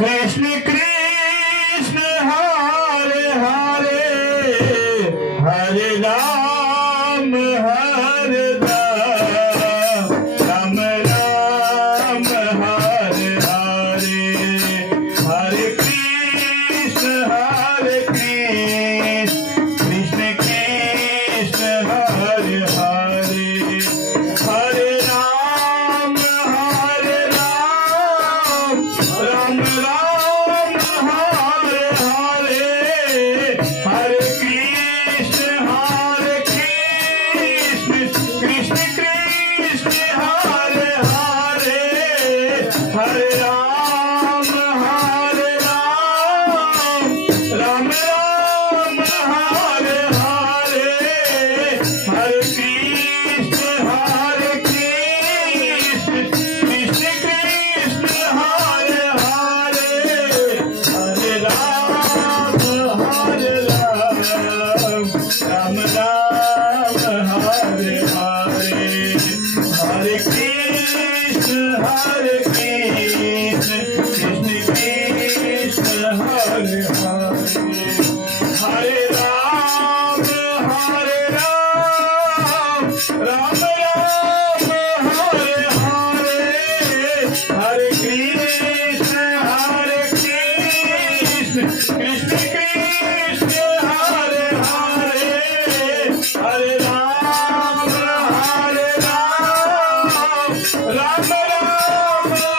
Krishna Krishna Hare Hare Hare Ram Hare Ram Ram Ram Hare Hare Hare Krishna Krishna Krishna Hare Hare Hare Ram Ram Ram Hare Hare Hare Krishna Krishna Krishna Hare Hare Hare Ram Ram Ram Hare Hare Hare Krishna Krishna Krishna Hare Hare Hare Ram Ram Ram Hare Hare Hare Krishna Krishna Krishna Hare Hare Hare Ram Ram Ram Hare Hare Hare Krishna Krishna Krishna Hare Hare Hare Ram Ram Ram